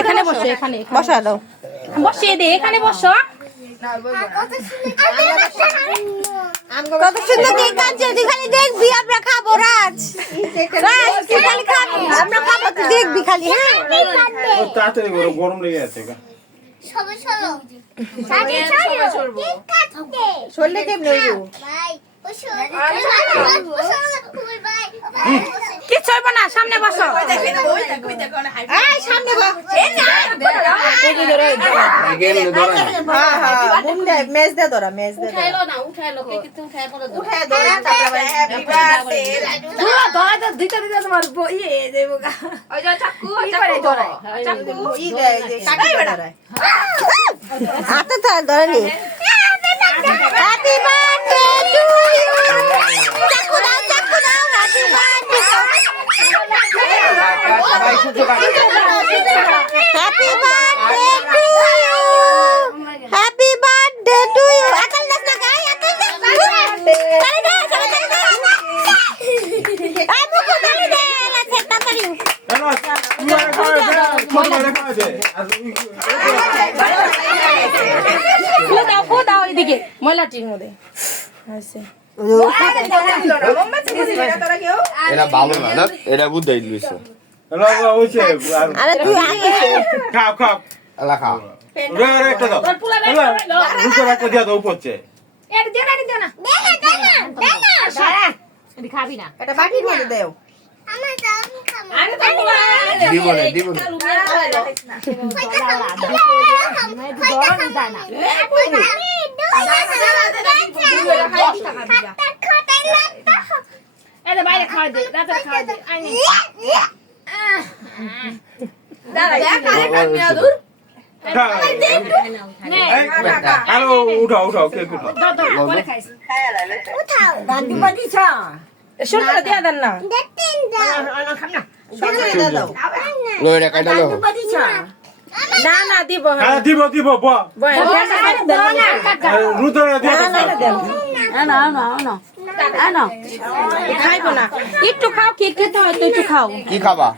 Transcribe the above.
এখানে বসো, এখানে বসা দাও। বসিয়ে দে, এখানে বসো। কত সুন্দর কেক কাটছে, তুই খালি দেখবি, আমরা খাবো রাজ। রাজ তুই খালি খাবি, আমরা খাবো, তুই দেখবি খালি। হ্যাঁ তাড়াতাড়ি করো, গরম লেগে আছে। চললে কেমনে কিচ্ছু হইব না, সামনে বসো। সামনে মেজ দে ধরা, মেজ দে হাতে ধর ধরে। Happy birthday to you. চাকু দাও, চাকু দাও। Happy birthday, happy birthday to you, happy birthday to you. আকাল দাস না গায়, আকাল দাস। তালি দে, তালি দে। আই মুকু তালি দে, আছে তাড়াতাড়ি। ফু দাও এদিকে ময়লাটির মধ্যে। এরা ভালো না, এরা বুঝাই লইছে। আরে তুই আগে খাও খাও, আলা খাও। একটা দাও, একটা দিয়ে দাও উপরছে। খাবি না, এটা বাটির মধ্যে দেও। দিব না, দিব না। বাইরে খাওয়া দে, রাতে খাওয়া দে। হ্যালো, উঠাও উঠাও, কেক উঠাও। শুনতে দিয়ে দেন না। লইরা কাটা লো। না না দিব, হ্যাঁ দিব দিব, রুদ্রা দিয়ে খাইবো না, একটু খাও, কি খেতে হয় তো একটু খাও। কি খাবা?